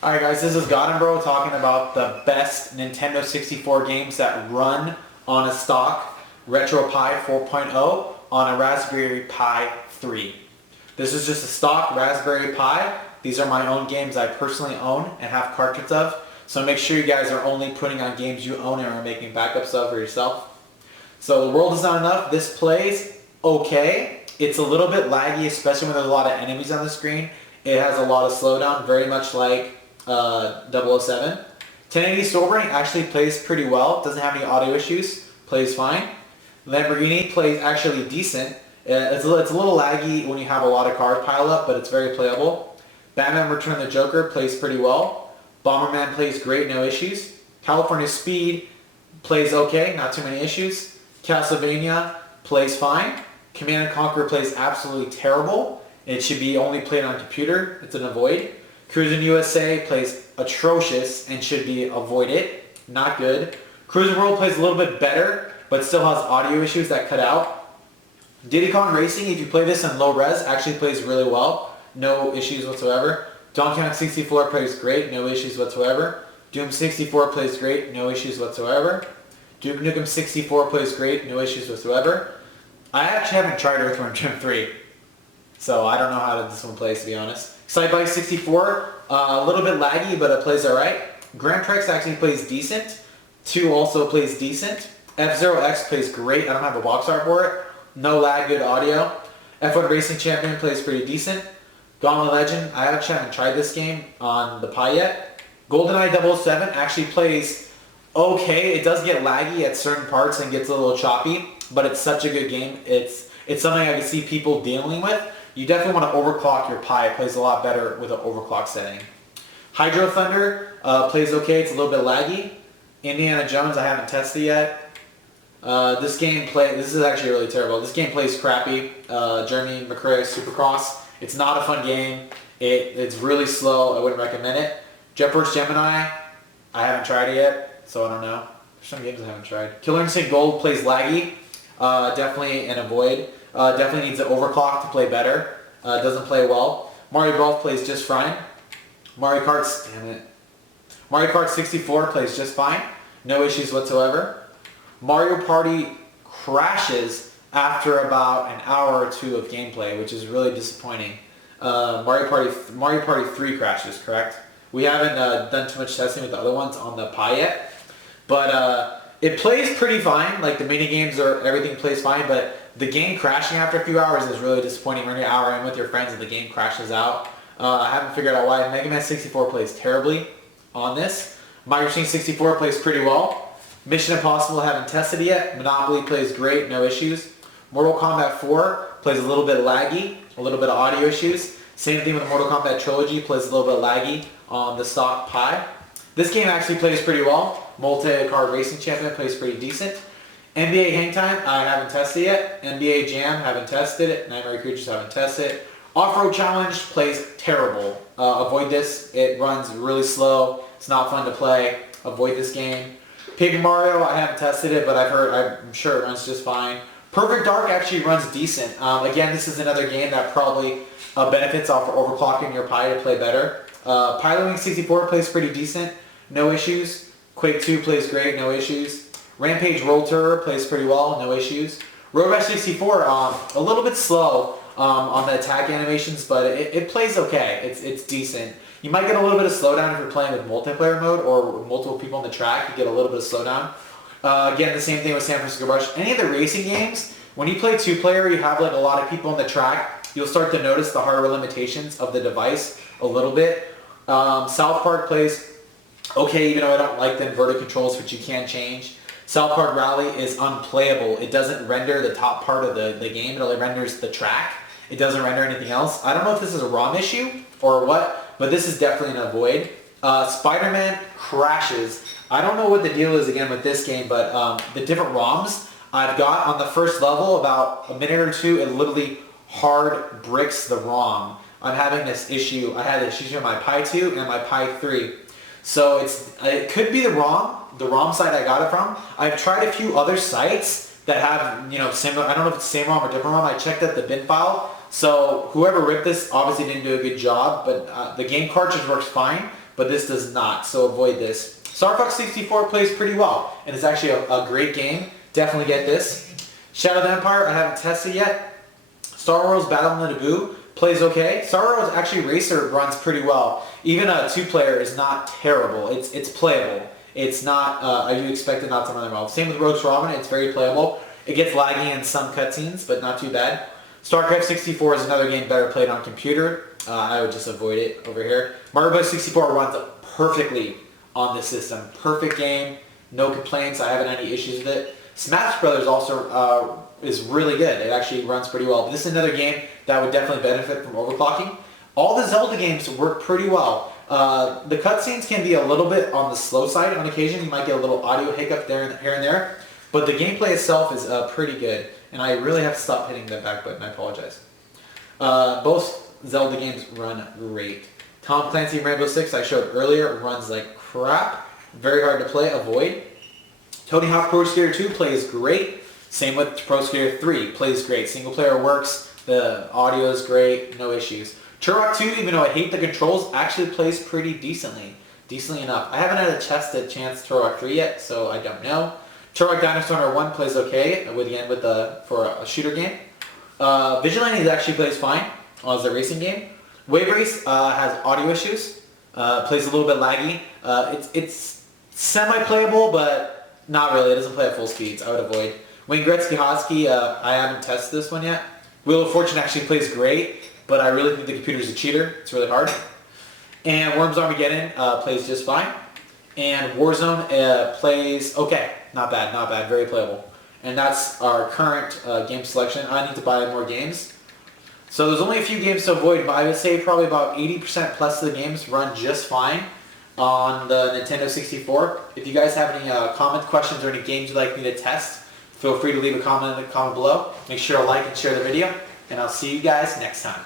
Alright guys, this is Bro talking about the best Nintendo 64 games that run on a stock RetroPie 4.0 on a Raspberry Pi 3. This is just a stock Raspberry Pi. These are my own games I personally own and have cartridges of. So make sure you guys are only putting on games you own and are making backups of for yourself. So the world is not enough. This plays okay. It's a little bit laggy, especially when there's a lot of enemies on the screen. It has a lot of slowdown, very much like 007. 1080 Sobering actually plays pretty well. Doesn't have any audio issues. Plays fine. Lamborghini plays actually decent. It's a little laggy when you have a lot of cars pile up, but it's very playable. Batman Return the Joker plays pretty well. Bomberman plays great, no issues. California Speed plays okay, not too many issues. Castlevania plays fine. Command & Conquer plays absolutely terrible. It should be only played on computer. It's an avoid. Cruis'n USA plays atrocious and should be avoided. Not good. Cruis'n World plays a little bit better, but still has audio issues that cut out. Diddy Kong Racing, if you play this in low res, actually plays really well. No issues whatsoever. Donkey Kong 64 plays great, no issues whatsoever. Doom 64 plays great, no issues whatsoever. Duke Nukem 64 plays great, no issues whatsoever. I actually haven't tried Earthworm Jim 3, so I don't know how this one plays, to be honest. Excitebike 64, a little bit laggy, but it plays alright. Grand Prix actually plays decent. 2 also plays decent. F-Zero X plays great. I don't have a box art for it. No lag, good audio. F1 Racing Champion plays pretty decent. Gauntlet Legend, I actually haven't tried this game on the Pi yet. GoldenEye 007 actually plays okay. It does get laggy at certain parts and gets a little choppy, but it's such a good game. It's something I can see people dealing with. You definitely want to overclock your Pi. It plays a lot better with an overclock setting. Hydro Thunder plays okay. It's a little bit laggy. Indiana Jones I haven't tested yet. This is actually really terrible. This game plays crappy. Jeremy McRae Supercross. It's not a fun game. It's really slow. I wouldn't recommend it. Jet Force Gemini, I haven't tried it yet, so I don't know. There's some games I haven't tried. Killer Instinct Gold plays laggy. Definitely an avoid. Definitely needs an overclock to play better. Doesn't play well. Mario Golf plays just fine. Mario Kart 64 plays just fine. No issues whatsoever. Mario Party crashes after about an hour or two of gameplay, which is really disappointing. Mario Party 3 crashes, correct? We haven't done too much testing with the other ones on the Pi yet, but it plays pretty fine. Like the mini games everything plays fine, but the game crashing after a few hours is really disappointing. When you're an hour in with your friends and the game crashes out. I haven't figured out why. Mega Man 64 plays terribly on this. Micro Machine 64 plays pretty well. Mission Impossible haven't tested it yet. Monopoly plays great, no issues. Mortal Kombat 4 plays a little bit laggy, a little bit of audio issues. Same thing with the Mortal Kombat Trilogy, plays a little bit laggy on the stock Pi. This game actually plays pretty well. Multi-Car Racing Champion plays pretty decent. NBA Hang Time, I haven't tested yet. NBA Jam, haven't tested it. Nightmare Creatures, haven't tested it. Off-Road Challenge plays terrible. Avoid this. It runs really slow. It's not fun to play. Avoid this game. Paper Mario, I haven't tested it, but I'm sure it runs just fine. Perfect Dark actually runs decent. Again, this is another game that probably benefits off of overclocking your Pi to play better. Pilotwing 64 plays pretty decent. No issues. Quake 2 plays great. No issues. Rampage Roll Tour plays pretty well, no issues. Road Rash 64, a little bit slow on the attack animations, but it plays okay. It's decent. You might get a little bit of slowdown if you're playing with multiplayer mode or multiple people on the track. You get a little bit of slowdown. Again, the same thing with San Francisco Rush. Any of the racing games, when you play two-player, you have like a lot of people on the track. You'll start to notice the hardware limitations of the device a little bit. South Park plays okay, even though I don't like the inverted controls, which you can change. South Park Rally is unplayable. It doesn't render the top part of the game. It only renders the track. It doesn't render anything else. I don't know if this is a ROM issue or what, but this is definitely an avoid. Spider-Man crashes. I don't know what the deal is again with this game, but the different ROMs I've got on the first level, about a minute or two, it literally hard bricks the ROM. I'm having this issue. I had this issue on my Pi 2 and my Pi 3. So it could be the ROM site I got it from. I've tried a few other sites that have, similar, I don't know if it's the same ROM or different ROM. I checked out the bin file. So whoever ripped this obviously didn't do a good job, but the game cartridge works fine. but this does not, so avoid this. Starcraft 64 plays pretty well, and it's actually a great game. Definitely get this. Shadow of the Empire, I haven't tested yet. Star Wars Battle on the Naboo plays okay. Star Wars actually Racer runs pretty well. Even a 2-player is not terrible. It's playable. It's not, you expect it not to run well. Same with Rogue's Robin, it's very playable. It gets laggy in some cutscenes, but not too bad. Starcraft 64 is another game better played on computer. I would just avoid it over here. Mario Bros. 64 runs perfectly on this system. Perfect game, no complaints, I haven't had any issues with it. Smash Brothers also is really good. It actually runs pretty well. But this is another game that would definitely benefit from overclocking. All the Zelda games work pretty well. The cutscenes can be a little bit on the slow side on occasion. You might get a little audio hiccup here and there. But the gameplay itself is pretty good. And I really have to stop hitting the back button. I apologize. Both Zelda games run great. Tom Clancy Rainbow Six I showed earlier runs like crap. Very hard to play. Avoid. Tony Hawk Pro Skater 2 plays great. Same with Pro Skater 3. Plays great. Single player works. The audio is great. No issues. Turok 2, even though I hate the controls, actually plays pretty decently. Decently enough. I haven't had a chance Turok 3 yet, so I don't know. Turok Dinosaur Hunter 1 plays okay for a shooter game. Vigilante actually plays fine as a racing game. Wave Race has audio issues. Plays a little bit laggy. It's semi-playable, but not really. It doesn't play at full speeds. I would avoid. Wayne Gretzky Husky, I haven't tested this one yet. Wheel of Fortune actually plays great, but I really think the computer's a cheater. It's really hard. And Worms Armageddon plays just fine. And Warzone plays okay. Not bad, very playable. And that's our current game selection. I need to buy more games. So there's only a few games to avoid, but I would say probably about 80% plus of the games run just fine on the Nintendo 64. If you guys have any comment questions or any games you'd like me to test, feel free to leave a comment in the comment below. Make sure to like and share the video, and I'll see you guys next time.